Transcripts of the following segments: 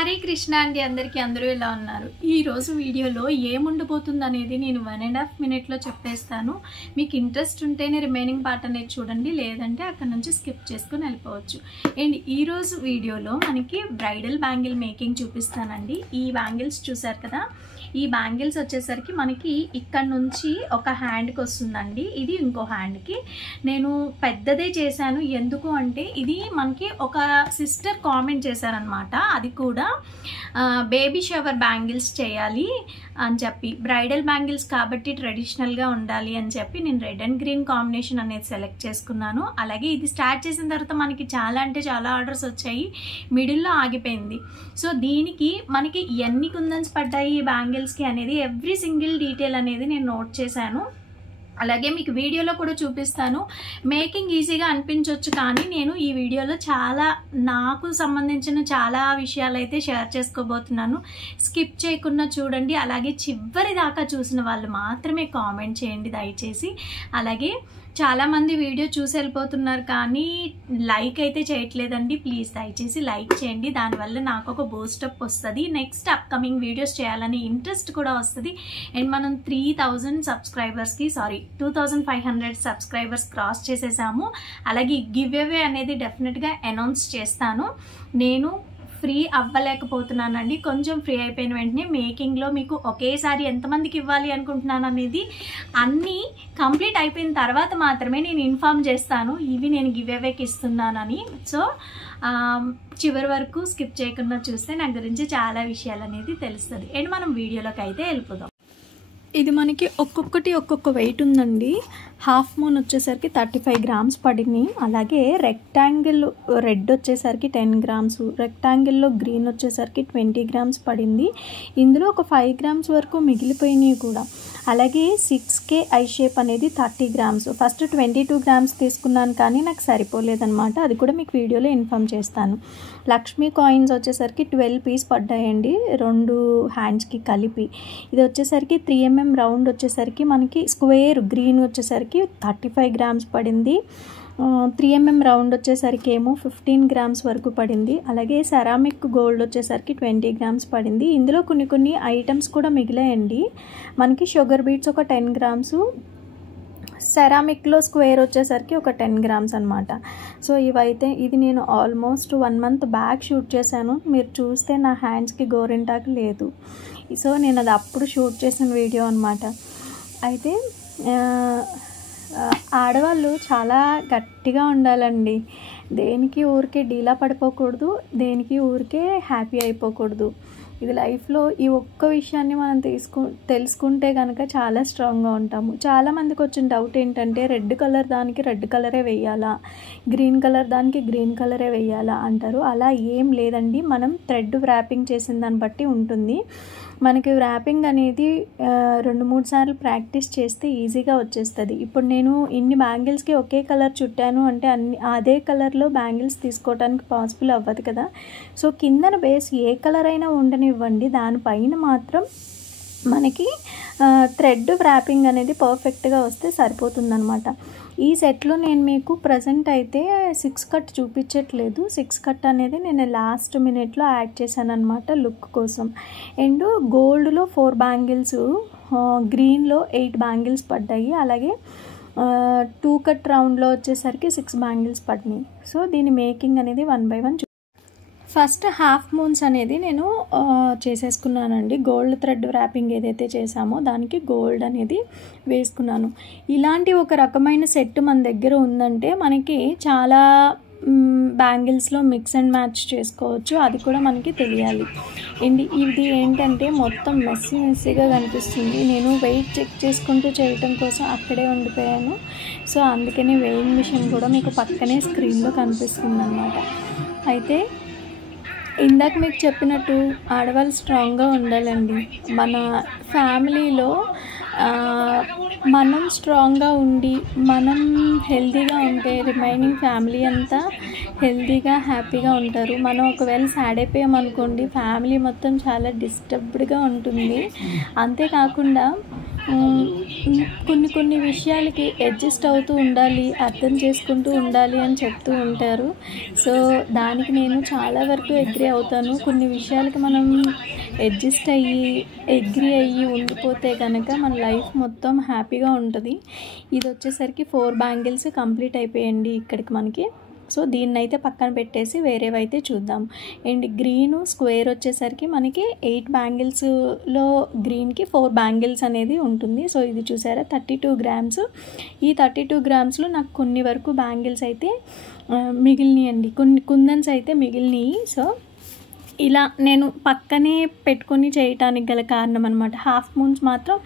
హరే కృష్ణ అండి అందరికీ అందరూ ఎలా ఉన్నారు ఈ రోజు వీడియోలో ఏముండబోతుంది అనేది నేను 1.5 మినిట్లో చెప్పేస్తాను మీకు ఇంట్రెస్ట్ ఉంటేనే రిమైనింగ్ పార్ట్ అనేది చూడండి లేదంటే అక్కడ నుంచి స్కిప్ చేసుకొని వెళ్ళిపోవచ్చు అండ్ ఈ రోజు వీడియోలో మనకి బ్రైడల్ బ్యాంగిల్ మేకింగ్ చూపిస్తానండి ఈ బ్యాంగిల్స్ చూసారు కదా ఈ బ్యాంగిల్స్ వచ్చేసరికి మనకి ఇక్కడ నుంచి ఒక హ్యాండ్కి వస్తుందండి ఇది ఇంకో హ్యాండ్కి నేను పెద్దదే చేశాను ఎందుకు అంటే ఇది మనకి ఒక సిస్టర్ కామెంట్ చేశారనమాట అది కూడా బేబీ షవర్ బ్యాంగిల్స్ చేయాలి అని చెప్పి బ్రైడల్ బ్యాంగిల్స్ కాబట్టి ట్రెడిషనల్గా ఉండాలి అని చెప్పి నేను రెడ్ అండ్ గ్రీన్ కాంబినేషన్ అనేది సెలెక్ట్ చేసుకున్నాను అలాగే ఇది స్టార్ట్ చేసిన తర్వాత మనకి చాలా అంటే చాలా ఆర్డర్స్ వచ్చాయి మిడిల్లో ఆగిపోయింది సో దీనికి మనకి ఎన్ని కుందన్స్ పడ్డాయి ఈ బ్యాంగిల్స్కి అనేది ఎవ్రీ సింగిల్ డీటెయిల్ అనేది నేను నోట్ చేశాను అలాగే మీకు వీడియోలో కూడా చూపిస్తాను మేకింగ్ ఈజీగా అనిపించవచ్చు కానీ నేను ఈ వీడియోలో చాలా నాకు సంబంధించిన చాలా విషయాలు అయితే షేర్ చేసుకోబోతున్నాను స్కిప్ చేయకుండా చూడండి అలాగే చివరి దాకా చూసిన వాళ్ళు మాత్రమే కామెంట్ చేయండి దయచేసి అలాగే చాలామంది వీడియో చూసి వెళ్ళిపోతున్నారు కానీ లైక్ అయితే చేయట్లేదండి ప్లీజ్ దయచేసి లైక్ చేయండి దానివల్ల నాకు ఒక బూస్టప్ వస్తుంది నెక్స్ట్ అప్కమింగ్ వీడియోస్ చేయాలని ఇంట్రెస్ట్ కూడా వస్తుంది అండ్ మనం 3000 సబ్స్క్రైబర్స్కి 2500 సబ్స్క్రైబర్స్ క్రాస్ చేసేసాము అలాగే గివ్ అవే అనేది డెఫినెట్గా అనౌన్స్ చేస్తాను నేను ఫ్రీ అవ్వలేకపోతున్నానండి కొంచెం ఫ్రీ అయిపోయిన వెంటనే మేకింగ్లో మీకు ఒకేసారి ఎంతమందికి ఇవ్వాలి అనుకుంటున్నాను అనేది అన్నీ కంప్లీట్ అయిపోయిన తర్వాత మాత్రమే నేను ఇన్ఫార్మ్ చేస్తాను ఇవి నేను గివ్ అవేకి ఇస్తున్నానని సో చివరి వరకు స్కిప్ చేయకుండా చూస్తే నా గురించి చాలా విషయాలు అనేది తెలుస్తుంది అండ్ మనం వీడియోలోకి అయితే వెళ్ళిపోదాం ఇది మనకి ఒక్కొక్కటి ఒక్కొక్క వెయిట్ ఉందండి హాఫ్ మూన్ వచ్చేసరికి 35 గ్రామ్స్ పడింది అలాగే రెక్టాంగిల్ రెడ్ వచ్చేసరికి 10 గ్రామ్స్ రెక్టాంగిల్లో గ్రీన్ వచ్చేసరికి 20 గ్రామ్స్ పడింది ఇందులో ఒక 5 గ్రామ్స్ వరకు మిగిలిపోయినాయి కూడా అలాగే 6K ఐ షేప్ అనేది 30 గ్రామ్స్ ఫస్ట్ 22 గ్రామ్స్ తీసుకున్నాను కానీ నాకు సరిపోలేదన్నమాట అది కూడా మీకు వీడియోలో ఇన్ఫామ్ చేస్తాను లక్ష్మీ కాయిన్స్ వచ్చేసరికి 12 పీస్ పడ్డాయండి రెండు హ్యాండ్స్కి కలిపి ఇది వచ్చేసరికి 3mm రౌండ్ వచ్చేసరికి మనకి స్క్వేర్ గ్రీన్ వచ్చేసరికి 35 గ్రామ్స్ పడింది 3mm రౌండ్ వచ్చేసరికి ఏమో 15 గ్రామ్స్ వరకు పడింది అలాగే సెరామిక్ గోల్డ్ వచ్చేసరికి 20 గ్రామ్స్ పడింది ఇందులో కొన్ని ఐటమ్స్ కూడా మిగిలాయండి మనకి షుగర్ బీట్స్ ఒక 10 గ్రామ్స్ సెరామిక్లో స్క్వేర్ వచ్చేసరికి ఒక 10 గ్రామ్స్ అనమాట సో ఇవైతే ఇది నేను ఆల్మోస్ట్ 1 మంత్ బ్యాక్ షూట్ చేశాను మీరు చూస్తే నా హ్యాండ్స్కి గోరింటాకు లేదు సో నేను అది అప్పుడు షూట్ చేసిన వీడియో అనమాట అయితే ఆడవాళ్ళు చాలా గట్టిగా ఉండాలండి దేనికి ఊరికే డీలా పడిపోకూడదు దేనికి ఊరికే హ్యాపీ అయిపోకూడదు ఇది లైఫ్లో ఈ ఒక్క విషయాన్ని మనం తెలుసుకుంటే కనుక చాలా స్ట్రాంగ్గా ఉంటాము చాలామందికి వచ్చిన డౌట్ ఏంటంటే రెడ్ కలర్ దానికి రెడ్ కలరే వేయాలా గ్రీన్ కలర్ దానికి గ్రీన్ కలరే వేయాలా అంటారు అలా ఏం లేదండి మనం థ్రెడ్ వ్రాపింగ్ చేసిన దాన్ని బట్టి ఉంటుంది మనకి వ్రాపింగ్ అనేది 2-3 సార్లు ప్రాక్టీస్ చేస్తే ఈజీగా వచ్చేస్తుంది ఇప్పుడు నేను ఇన్ని బ్యాంగిల్స్కి ఒకే కలర్ చుట్టాను అంటే అదే కలర్లో బ్యాంగిల్స్ తీసుకోవడానికి పాసిబుల్ అవ్వదు కదా సో కిందన బేస్ ఏ కలర్ అయినా ఉండనివ్వండి దానిపైన మాత్రం మనకి థ్రెడ్ వ్రాపింగ్ అనేది పర్ఫెక్ట్గా వస్తే సరిపోతుందన్నమాట ఈ సెట్లో నేను మీకు ప్రజెంట్ అయితే 6 కట్ చూపించట్లేదు 6 కట్ అనేది నేను లాస్ట్ మినిట్లో యాడ్ చేశాను అనమాట లుక్ కోసం అండ్ గోల్డ్లో 4 బ్యాంగిల్స్ గ్రీన్లో 8 బ్యాంగిల్స్ పడ్డాయి అలాగే 2 కట్ రౌండ్లో వచ్చేసరికి 6 బ్యాంగిల్స్ పడినాయి సో దీని మేకింగ్ అనేది 1 by 1 ఫస్ట్ హాఫ్ మూన్స్ అనేది నేను చేసేసుకున్నానండి గోల్డ్ థ్రెడ్ వ్రాపింగ్ ఏదైతే చేసామో దానికి గోల్డ్ అనేది వేసుకున్నాను ఇలాంటి ఒక రకమైన సెట్ మన దగ్గర ఉందంటే మనకి చాలా బ్యాంగిల్స్లో మిక్స్ అండ్ మ్యాచ్ చేసుకోవచ్చు అది కూడా మనకి తెలియాలి అండ్ ఇది ఏంటంటే మొత్తం మెస్సీగా కనిపిస్తుంది నేను వెయిట్ చెక్ చేసుకుంటూ చేయటం కోసం అక్కడే ఉండిపోయాను సో అందుకని వెయింగ్ మిషన్ కూడా మీకు పక్కనే స్క్రీన్లో కనిపిస్తుంది అన్నమాట అయితే ఇందాక మీకు చెప్పినట్టు ఆడవాళ్ళు స్ట్రాంగ్గా ఉండాలండి మన ఫ్యామిలీలో మనం స్ట్రాంగ్గా ఉండి మనం హెల్తీగా ఉంటే రిమైనింగ్ ఫ్యామిలీ అంతా హెల్తీగా హ్యాపీగా ఉంటారు మనం ఒకవేళ సాడ్ అయిపోయామనుకోండి ఫ్యామిలీ మొత్తం చాలా డిస్టర్బ్డ్గా ఉంటుంది అంతేకాకుండా కొన్ని విషయాలకి అడ్జస్ట్ అవుతూ ఉండాలి, అర్థం చేసుకుంటూ ఉండాలి అని చెప్తూ ఉంటారు. సో దానికి నేను చాలా వరకు అగ్రీ అవుతాను. కొన్ని విషయాలకి మనం అడ్జస్ట్ అగ్రీ అయ్యి ఉండిపోతే కనుక మన లైఫ్ మొత్తం హ్యాపీగా ఉంటుంది. ఇది వచ్చేసరికి 4 బ్యాంగిల్స్ కంప్లీట్ అయిపోయండి ఇక్కడికి మనకి. సో దీన్ని అయితే పక్కన పెట్టేసి వేరేవైతే చూద్దాం. అండ్ గ్రీను స్క్వేర్ వచ్చేసరికి మనకి 8 బ్యాంగిల్స్లో గ్రీన్కి 4 బ్యాంగిల్స్ అనేది ఉంటుంది. సో ఇది చూసారా 32 గ్రామ్స్. ఈ 32 గ్రామ్స్లో నాకు కొన్ని వరకు బ్యాంగిల్స్ అయితే మిగిలినాయి అండి, కొన్ని కుందన్స్ అయితే మిగిలినాయి. సో ఇలా నేను పక్కనే పెట్టుకొని చేయటానికి గల కారణం అనమాట. హాఫ్ మూన్స్ మాత్రం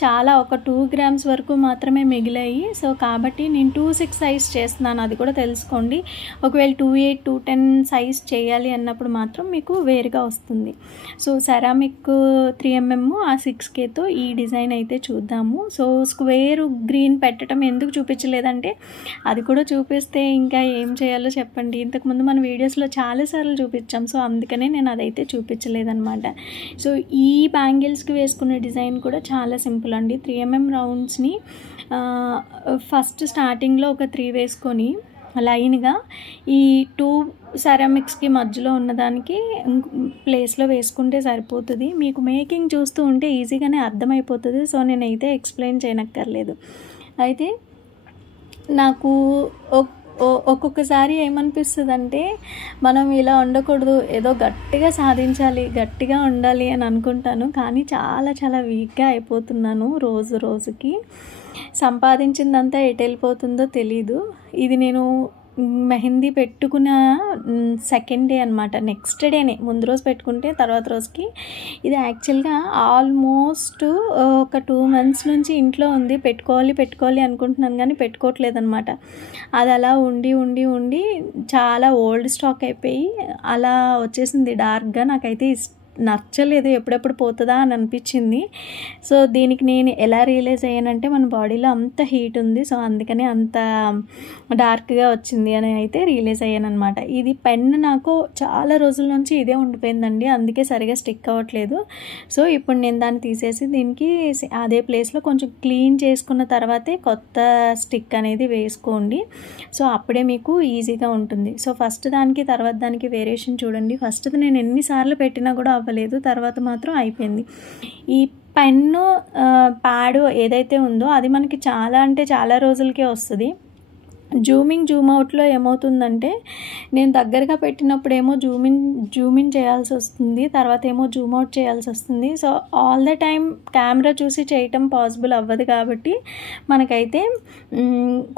చాలా ఒక 2 గ్రామ్స్ వరకు మాత్రమే మిగిలాయి. సో కాబట్టి నేను 2/6 సైజ్ చేస్తున్నాను, అది కూడా తెలుసుకోండి. ఒకవేళ 2/8 2/10 సైజ్ చేయాలి అన్నప్పుడు మాత్రం మీకు వేరుగా వస్తుంది. సో సెరామిక్ 3mm ఆ 6Kతో ఈ డిజైన్ అయితే చూద్దాము. సో స్క్వేర్ గ్రీన్ పెట్టడం ఎందుకు చూపించలేదంటే అది కూడా చూపిస్తే ఇంకా ఏం చేయాలో చెప్పండి. ఇంతకుముందు మన వీడియోస్లో చాలాసార్లు చూపించాం. సో అందుకనే నేను అదైతే చూపించలేదన్నమాట. సో ఈ బ్యాంగిల్స్కి వేసుకునే డిజైన్ కూడా చాలా సింపుల్ అండి. 3mm రౌండ్స్ని ఫస్ట్ స్టార్టింగ్లో ఒక 3 వేసుకొని లైన్గా ఈ 2 సెరామిక్స్కి మధ్యలో ఉన్నదానికి ప్లేస్లో వేసుకుంటే సరిపోతుంది. మీకు మేకింగ్ చూస్తూ ఉంటే ఈజీగానే అర్థమైపోతుంది. సో నేనైతే ఎక్స్ప్లెయిన్ చేయనక్కర్లేదు. అయితే నాకు ఒక్కొక్కసారి ఏమనిపిస్తుంది అంటే మనం ఇలా ఉండకూడదు, ఏదో గట్టిగా సాధించాలి, గట్టిగా ఉండాలి అని అనుకుంటాను. కానీ చాలా చాలా వీక్గా అయిపోతున్నాను రోజు రోజుకి. సంపాదించిందంతా ఎటు వెళ్ళిపోతుందో తెలీదు. ఇది నేను మెహందీ పెట్టుకున్న సెకండ్ డే అనమాట. నెక్స్ట్ డేనే, ముందు రోజు పెట్టుకుంటే తర్వాత రోజుకి. ఇది యాక్చువల్గా ఆల్మోస్ట్ ఒక 2 months నుంచి ఇంట్లో ఉంది. పెట్టుకోవాలి అనుకుంటున్నాను కానీ పెట్టుకోవట్లేదు అనమాట. అది అలా ఉండి చాలా ఓల్డ్ స్టాక్ అయిపోయి అలా వచ్చేసింది డార్క్గా. నాకైతే నచ్చలేదు, ఎప్పుడెప్పుడు పోతుందా అని అనిపించింది. సో దీనికి నేను ఎలా రియలైజ్ అయ్యానంటే మన బాడీలో అంత హీట్ ఉంది, సో అందుకని అంత డార్క్గా వచ్చింది అని అయితే రియలైజ్ అయ్యాను అనమాట. ఇది పెన్ నాకు చాలా రోజుల నుంచి ఇదే ఉండిపోయిందండి, అందుకే సరిగా స్టిక్ అవ్వట్లేదు. సో ఇప్పుడు నేను దాన్ని తీసేసి దీనికి అదే ప్లేస్లో కొంచెం క్లీన్ చేసుకున్న తర్వాతే కొత్త స్టిక్ అనేది వేసుకోండి. సో అప్పుడే మీకు ఈజీగా ఉంటుంది. సో ఫస్ట్ దానికి తర్వాత దానికి వేరియేషన్ చూడండి. ఫస్ట్ది నేను ఎన్నిసార్లు పెట్టినా కూడా అవ్వలేదు, తర్వాత మాత్రం అయిపోయింది. ఈ పెన్ను ప్యాడ్ ఏదైతే ఉందో అది మనకి చాలా రోజులకే వస్తుంది. జూమ్ అవుట్లో ఏమవుతుందంటే నేను దగ్గరగా పెట్టినప్పుడు ఏమో జూమ్ ఇన్ చేయాల్సి వస్తుంది, తర్వాత ఏమో జూమ్ అవుట్ చేయాల్సి వస్తుంది. So all the time camera చూసి చేయటం పాసిబుల్ అవ్వదు కాబట్టి మనకైతే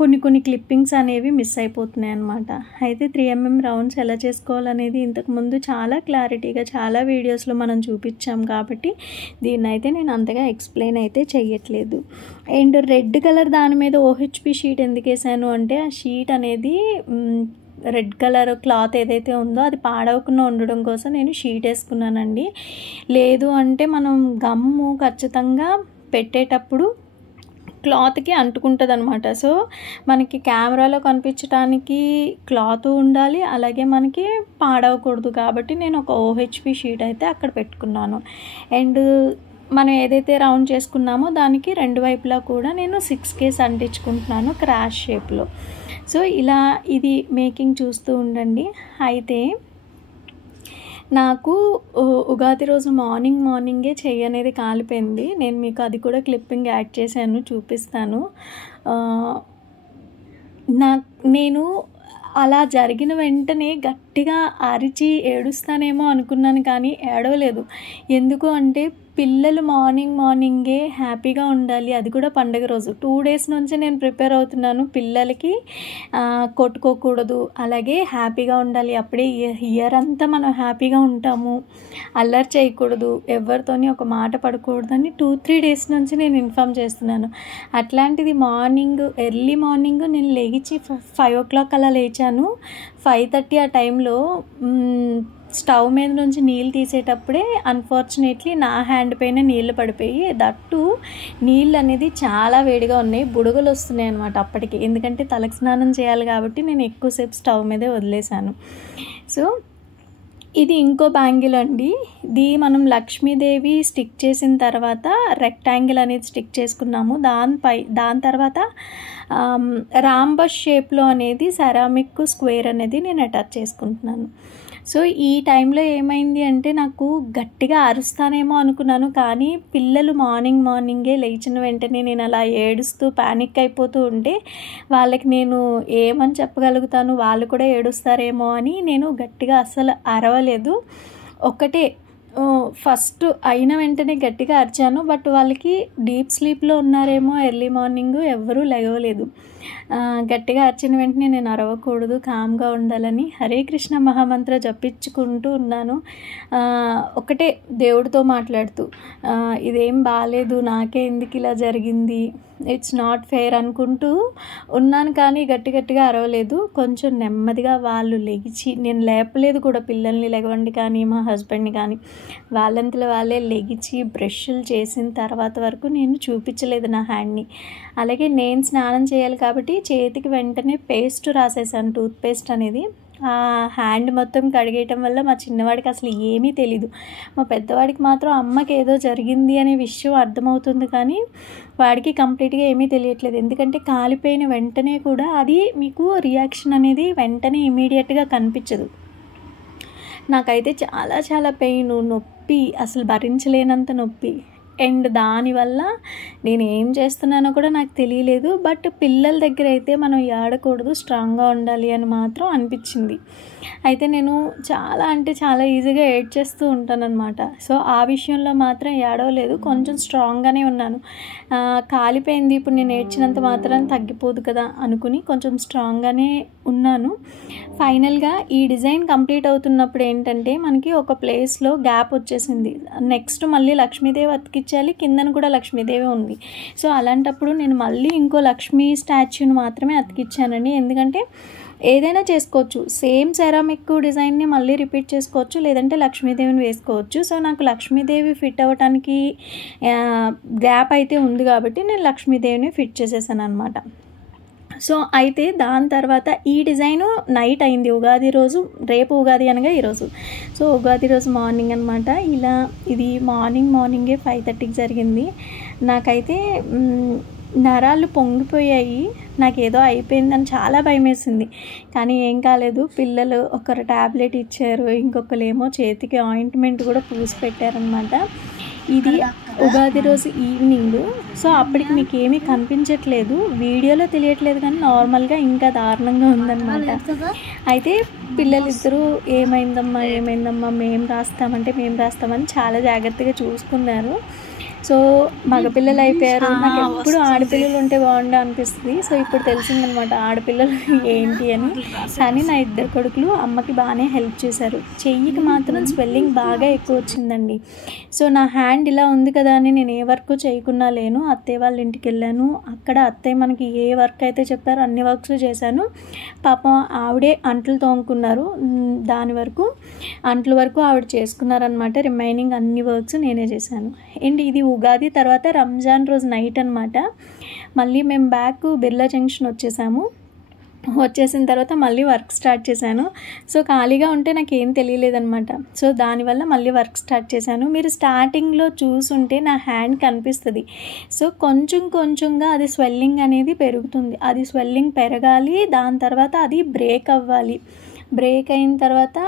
కొన్ని క్లిప్పింగ్స్ అనేవి మిస్ అయిపోతున్నాయి అన్నమాట. అయితే 3mm రౌండ్స్ ఎలా చేసుకోవాలనేది ఇంతకుముందు చాలా క్లారిటీగా చాలా వీడియోస్లో మనం చూపించాం కాబట్టి దీన్ని అయితే నేను అంతగా ఎక్స్ప్లెయిన్ అయితే చేయట్లేదు. అండ్ రెడ్ కలర్ దాని మీద OHP షీట్ ఎందుకు వేసాను అంటే ఆ షీట్ అనేది రెడ్ కలర్ క్లాత్ ఏదైతే ఉందో అది పాడవకుండా ఉండడం కోసం నేను షీట్ వేసుకున్నానండి. లేదు అంటే మనం గమ్ము ఖచ్చితంగా పెట్టేటప్పుడు క్లాత్కి అంటుకుంటుంది అనమాట. సో మనకి కెమెరాలో కనిపించడానికి క్లాత్ ఉండాలి, అలాగే మనకి పాడవకూడదు కాబట్టి నేను ఒక OHP షీట్ అయితే అక్కడ పెట్టుకున్నాను. అండ్ మనం ఏదైతే రౌండ్ చేసుకున్నామో దానికి 2 వైపులా కూడా నేను 6Ks అంటించుకుంటున్నాను క్రాష్ షేప్లో. సో ఇలా ఇది మేకింగ్ చూస్తూ ఉండండి. అయితే నాకు ఉగాది రోజు మార్నింగే చెయ్యి అనేది కాలిపోయింది. నేను మీకు అది కూడా క్లిప్పింగ్ యాడ్ చేశాను, చూపిస్తాను. నేను అలా జరిగిన వెంటనే గట్టిగా అరిచి ఏడుస్తానేమో అనుకున్నాను కానీ ఏడవలేదు. ఎందుకు అంటే పిల్లలు మార్నింగే హ్యాపీగా ఉండాలి, అది కూడా పండుగ రోజు. 2 days నుంచి నేను ప్రిపేర్ అవుతున్నాను. పిల్లలకి కొట్టుకోకూడదు, అలాగే హ్యాపీగా ఉండాలి, అప్పుడే ఇయర్ అంతా మనం హ్యాపీగా ఉంటాము, అల్లరి చేయకూడదు, ఎవరితోని ఒక మాట పడకూడదని 2-3 days నుంచి నేను ఇన్ఫామ్ చేస్తున్నాను. అట్లాంటిది ఎర్లీ మార్నింగ్ నేను లేచి 5 o'clock అలా లేచాను. 5:30 ఆ టైంలో స్టవ్ మీద నుంచి నీళ్ళు తీసేటప్పుడే అన్ఫార్చునేట్లీ నా హ్యాండ్ పైన నీళ్ళు పడిపోయి, దట్టు నీళ్ళు అనేది చాలా వేడిగా ఉన్నాయి, బుడగలు వస్తున్నాయి అనమాట అప్పటికి. ఎందుకంటే తలకు స్నానం చేయాలి కాబట్టి నేను ఎక్కువసేపు స్టవ్ మీదే వదిలేశాను. సో ఇది ఇంకో బ్యాంగిల్ అండి. ఇది మనం లక్ష్మీదేవి స్టిక్ చేసిన తర్వాత రెక్టాంగిల్ అనేది స్టిక్ చేసుకున్నాము. దాని తర్వాత రాంబస్ షేప్లో అనేది సెరామిక్ స్క్వేర్ అనేది నేను అటాచ్ చేసుకుంటున్నాను. సో ఈ టైంలో ఏమైంది అంటే నాకు గట్టిగా అరుస్తానేమో అనుకున్నాను, కానీ పిల్లలు మార్నింగే లేచిన వెంటనే నేను అలా ఏడుస్తూ ప్యానిక్ అయిపోతూ ఉంటే వాళ్ళకి నేను ఏమని చెప్పగలుగుతాను, వాళ్ళు కూడా ఏడుస్తారేమో అని నేను గట్టిగా అస్సలు అరవలేదు. ఒకటే ఫస్ట్ అయిన వెంటనే గట్టిగా అరిచాను, బట్ వాళ్ళకి డీప్ స్లీప్లో ఉన్నారేమో, ఎర్లీ మార్నింగ్ ఎవ్వరూ లేవలేదు. గట్టిగా అరిచిన వెంటనే నేను అరవకూడదు, కామ్గా ఉండాలని హరే కృష్ణ మహామంత్ర జపించుకుంటూ ఉన్నాను. ఒకటే దేవుడితో మాట్లాడుతూ ఇదేం బాగాలేదు, నాకే ఎందుకు ఇలా జరిగింది, ఇట్స్ నాట్ ఫెయిర్ అనుకుంటూ ఉన్నాను, కానీ గట్టిగా అరవలేదు. కొంచెం నెమ్మదిగా వాళ్ళు లెగిచి, నేను లేపలేదు కూడా పిల్లల్ని, లెగవండి కానీ మా హస్బెండ్ని కానీ, వాళ్ళంతలో వాళ్ళే లెగిచి బ్రష్లు చేసిన తర్వాత వరకు నేను చూపించలేదు నా హ్యాండ్ని. అలాగే నేను స్నానం చేయాలి కాబట్టి చేతికి వెంటనే పేస్ట్ రాసేసాను, టూత్పేస్ట్ అనేది. ఆ హ్యాండ్ మొత్తం కడిగేయటం వల్ల మా చిన్నవాడికి అసలు ఏమీ తెలీదు. మా పెద్దవాడికి మాత్రం అమ్మకి ఏదో జరిగింది అనే విషయం అర్థమవుతుంది, కానీ వాడికి కంప్లీట్గా ఏమీ తెలియట్లేదు. ఎందుకంటే కాలిపోయిన వెంటనే కూడా అది మీకు రియాక్షన్ అనేది వెంటనే ఇమీడియట్గా కనిపించదు. నాకైతే చాలా పెయిన్, నొప్పి, అసలు భరించలేనంత నొప్పి. అండ్ దానివల్ల నేను ఏం చేస్తున్నానో కూడా నాకు తెలియలేదు. బట్ పిల్లల దగ్గర అయితే మనం ఏడకూడదు, స్ట్రాంగ్గా ఉండాలి అని మాత్రం అనిపించింది. అయితే నేను చాలా ఈజీగా ఏడ్చేస్తూ ఉంటానన్నమాట. సో ఆ విషయంలో మాత్రం ఏడవలేదు, కొంచెం స్ట్రాంగ్గానే ఉన్నాను. కాలిపోయింది, ఇప్పుడు నేను ఏడ్చినంత మాత్రం తగ్గిపోదు కదా అనుకుని కొంచెం స్ట్రాంగ్గానే ఉన్నాను. ఫైనల్గా ఈ డిజైన్ కంప్లీట్ అవుతున్నప్పుడు ఏంటంటే మనకి ఒక ప్లేస్లో గ్యాప్ వచ్చేసింది. నెక్స్ట్ మళ్ళీ లక్ష్మీదేవి అతికించాలి, కిందన కూడా లక్ష్మీదేవి ఉంది. సో అలాంటప్పుడు నేను మళ్ళీ ఇంకో లక్ష్మీ స్టాచ్యూని మాత్రమే అతికించానండి. ఎందుకంటే ఏదైనా చేసుకోవచ్చు, సేమ్ సెరామిక్ డిజైన్ని మళ్ళీ రిపీట్ చేసుకోవచ్చు, లేదంటే లక్ష్మీదేవిని వేసుకోవచ్చు. సో నాకు లక్ష్మీదేవి ఫిట్ అవ్వటానికి గ్యాప్ అయితే ఉంది కాబట్టి నేను లక్ష్మీదేవిని ఫిట్ చేసేసాను అనమాట. సో అయితే దాని తర్వాత ఈ డిజైను నైట్ అయింది, ఉగాది రోజు, రేపు ఉగాది అనగా ఈరోజు. సో ఉగాది రోజు మార్నింగ్ అనమాట. ఇలా ఇది మార్నింగే 5:30కి జరిగింది. నాకైతే నరాలు పొంగిపోయాయి, నాకేదో అయిపోయిందని చాలా భయం వేసింది, కానీ ఏం కాలేదు. పిల్లలు ఒకరు ట్యాబ్లెట్ ఇచ్చారు, ఇంకొకరేమో చేతికి ఆయింట్మెంట్ కూడా పూసి పెట్టారనమాట. ఇది ఉగాది రోజు ఈవినింగ్. సో అప్పటికి మీకు ఏమీ కనిపించట్లేదు, వీడియోలో తెలియట్లేదు, కానీ నార్మల్గా ఇంకా దారుణంగా ఉందన్నమాట. అయితే పిల్లలిద్దరూ ఏమైందమ్మా మేము రాస్తామని చాలా జాగ్రత్తగా చూసుకున్నారు. సో మగపిల్లలు అయిపోయారు. నాకు ఎప్పుడు ఆడపిల్లలు ఉంటే బాగుండే అనిపిస్తుంది. సో ఇప్పుడు తెలిసిందనమాట ఆడపిల్లలు ఏంటి అని. కానీ నా ఇద్దరు కొడుకులు అమ్మకి బాగానే హెల్ప్ చేశారు. చెయ్యికి మాత్రం స్వెల్లింగ్ బాగా ఎక్కువ వచ్చిందండి. సో నా హ్యాండ్ ఇలా ఉంది కదా అని నేను ఏ వర్క్ చేయకుండా లేను. అత్తయ్య వాళ్ళ ఇంటికి వెళ్ళాను, అక్కడ అత్తయ్య మనకి ఏ వర్క్ అయితే చెప్పారో అన్ని వర్క్స్ చేశాను. పాపం ఆవిడే అంట్లు తోముకున్నారు, అంట్ల వరకు ఆవిడ చేసుకున్నారనమాట. రిమైనింగ్ అన్ని వర్క్స్ నేనే చేశాను. అండ్ ఇది ఉగాది తర్వాత రంజాన్ రోజు నైట్ అనమాట. మళ్ళీ మేము బ్యాక్ బిర్లా జంక్షన్ వచ్చేసిన తర్వాత మళ్ళీ వర్క్ స్టార్ట్ చేశాను. సో ఖాళీగా ఉంటే నాకేం తెలియలేదనమాట. సో దానివల్ల మళ్ళీ వర్క్ స్టార్ట్ చేశాను. మీరు స్టార్టింగ్లో చూసుంటే నా హ్యాండ్ కనిపిస్తుంది. సో కొంచెంగా అది స్వెల్లింగ్ అనేది పెరుగుతుంది. అది స్వెల్లింగ్ పెరగాలి, దాని తర్వాత అది బ్రేక్ అవ్వాలి. బ్రేక్ అయిన తర్వాత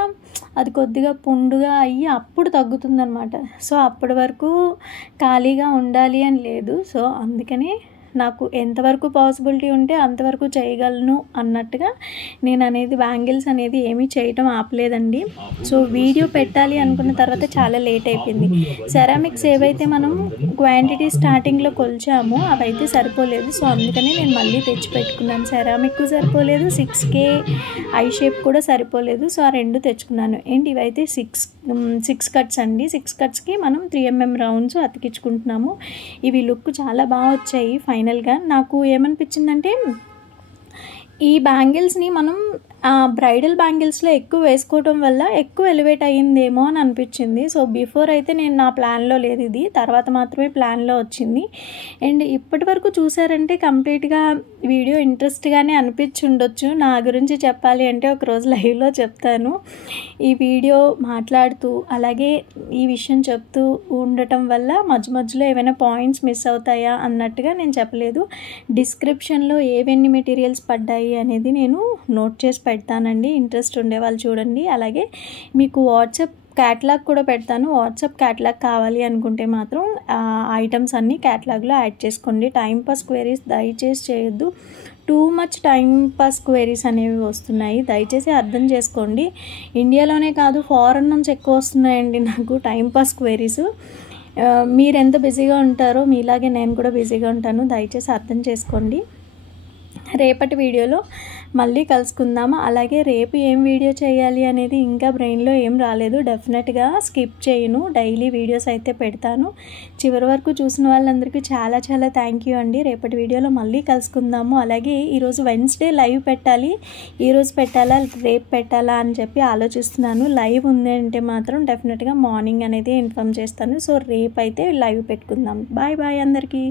అది కొద్దిగా పుండుగా అయ్యి అప్పుడు తగ్గుతుందన్నమాట. సో అప్పటి వరకు ఖాళీగా ఉండాలి అని లేదు. సో అందుకని నాకు ఎంతవరకు పాసిబిలిటీ ఉంటే అంతవరకు చేయగలను అన్నట్టుగా నేను అనేది బ్యాంగిల్స్ అనేది ఏమీ చేయటం ఆపలేదండి. సో వీడియో పెట్టాలి అనుకున్న తర్వాత చాలా లేట్ అయిపోయింది. సెరామిక్స్ ఏవైతే మనం క్వాంటిటీ స్టార్టింగ్లో కొలిచామో అవైతే సరిపోలేదు. సో అందుకని నేను మళ్ళీ తెచ్చి పెట్టుకున్నాను. సెరామిక్ సరిపోలేదు, 6K ఐ షేప్ కూడా సరిపోలేదు. సో ఆ రెండు తెచ్చుకున్నాను. అండ్ ఇవైతే 6 కట్స్ అండి. 6 కట్స్కి మనం 3mm రౌండ్స్ అతికించుకుంటున్నాము. ఇవి లుక్ చాలా బాగా వచ్చాయి. ఫైనల్గా నాకు ఏమనిపించిందంటే ఈ బ్యాంగిల్స్ని మనం బ్రైడల్ బ్యాంగిల్స్లో ఎక్కువ వేసుకోవడం వల్ల ఎక్కువ ఎలివేట్ అయ్యిందేమో అని అనిపించింది. సో బిఫోర్ అయితే నేను నా ప్లాన్లో లేదు, ఇది తర్వాత మాత్రమే ప్లాన్లో వచ్చింది. అండ్ ఇప్పటి వరకు చూసారంటే కంప్లీట్గా వీడియో ఇంట్రెస్ట్గానే అనిపించి ఉండొచ్చు. నా గురించి చెప్పాలి అంటే ఒకరోజు లైవ్లో చెప్తాను. ఈ వీడియో మాట్లాడుతూ అలాగే ఈ విషయం చెప్తూ ఉండటం వల్ల మధ్య మధ్యలో ఏమైనా పాయింట్స్ మిస్ అవుతాయా అన్నట్టుగా నేను చెప్పలేదు. డిస్క్రిప్షన్లో ఏవెన్ని మెటీరియల్స్ పడ్డాయి అనేది నేను నోట్ చేసి పెడతానండి, ఇంట్రెస్ట్ ఉండేవాళ్ళు చూడండి. అలాగే మీకు వాట్సాప్ క్యాటలాగ్ కూడా పెడతాను. వాట్సాప్ క్యాటలాగ్ కావాలి అనుకుంటే మాత్రం ఐటమ్స్ అన్నీ క్యాటలాగ్లో యాడ్ చేసుకోండి. టైం పాస్ క్వైరీస్ దయచేసి చేయొద్దు. Too much time pass queries అనేవి వస్తున్నాయి, దయచేసి అర్థం చేసుకోండి. ఇండియాలోనే కాదు ఫారెన్ నుంచి ఎక్కువ వస్తున్నాయండి నాకు టైం పాస్ క్వైరీస్. మీరు ఎంత బిజీగా ఉంటారో మీలాగే నేను కూడా బిజీగా ఉంటాను, దయచేసి అర్థం చేసుకోండి. రేపటి వీడియోలో మళ్ళీ కలుసుకుందాము. అలాగే రేపు ఏం వీడియో చేయాలి అనేది ఇంకా బ్రెయిన్లో ఏం రాలేదు, డెఫినెట్గా స్కిప్ చేయను, డైలీ వీడియోస్ అయితే పెడతాను. చివరి వరకు చూసిన వాళ్ళందరికీ చాలా చాలా థ్యాంక్ యూ అండి. రేపటి వీడియోలో మళ్ళీ కలుసుకుందాము. అలాగే ఈరోజు వెన్స్డే లైవ్ పెట్టాలి, ఈరోజు పెట్టాలా రేపు పెట్టాలా అని చెప్పి ఆలోచిస్తున్నాను. లైవ్ ఉంది అంటే మాత్రం డెఫినెట్గా మార్నింగ్ అనేది ఇన్ఫామ్ చేస్తాను. సో రేపు అయితే లైవ్ పెట్టుకుందాం. బాయ్ బాయ్ అందరికీ.